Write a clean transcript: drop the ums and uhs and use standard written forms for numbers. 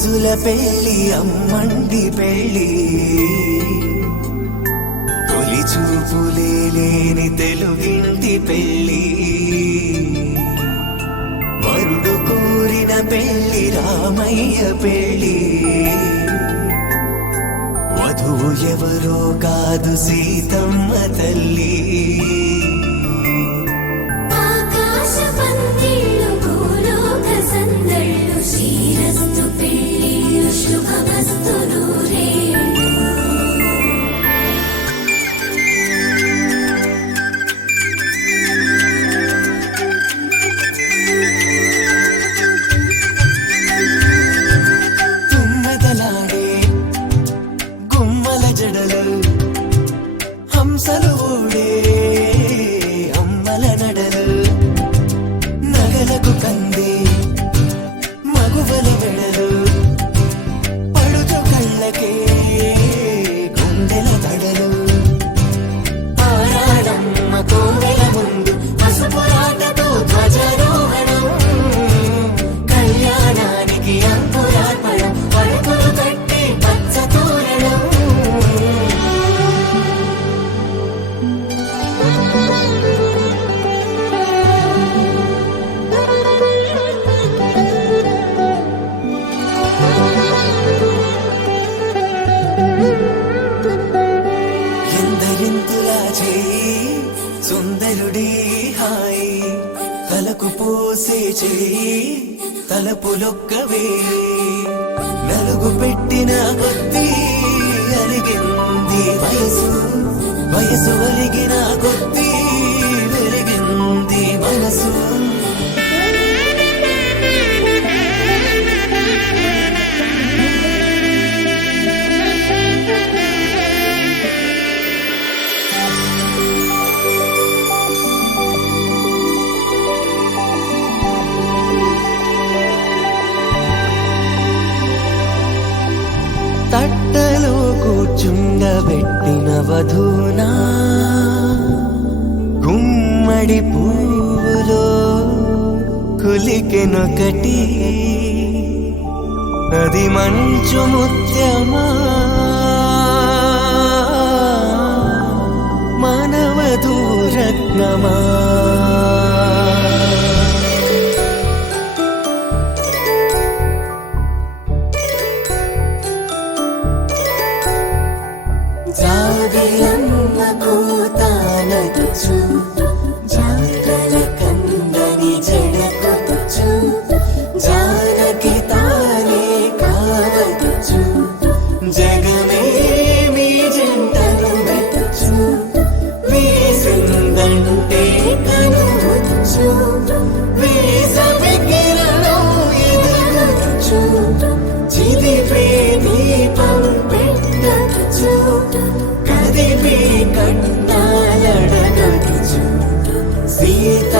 రోజుల పెళ్లి అమ్మండి పెళ్లి తొలి చూపులే లేని తెలుగింటి పెళ్లి వరుడు కోరిన పెళ్లి రామయ్య పెళ్లి వధువు ఎవరో కాదు సీతమ్మ తల్లి శ్రీరస్తు పెళ్ళిళ్ళు శుభమస్తు నూరేళ్ళు. తుమ్మెదలాడే గుమ్మల జడలు హంసలు ఊడే అమ్మల నడలు నగలకు కందే మగువల వెడలు పడుచు కళ్ళకే గుండెల తడలు ఆరాడమ్మ కోవెల ముందు పసుపురాటతో ధ్వజారోహణం కళ్యాణానికి అంకురార్పణం పడుకులు కట్టి పచ్చ తోరణం ఎందరింతులా చేయి సుందరుడి హాయి తలకు పోసే చేయి తలపులొక్కవే నలుగు పెట్టిన కొద్దీ అలిగింది వయసు వయసు ఒలిగిన కొద్దీ వెలిగింది మనసు తట్టలో కూర్చుండబెట్టిన వధూనా గుమ్మడి పువ్వులో కులికెనొకటి అది మంచు ముత్యమా మానవధూరత్నమా జాబిలమ్మ కూతానదుచు జాగల కందని జడకొతుచు జానకి తానే కావదుచు జగమే మీ జంటను వెతుచు వీసిందంటే కనువచ్చు వీసవి కిరణం ఎదుగుచు చిదిపే దీపం పెట్టచ్చు కదిపే కన్నాలడగచ్చు సీత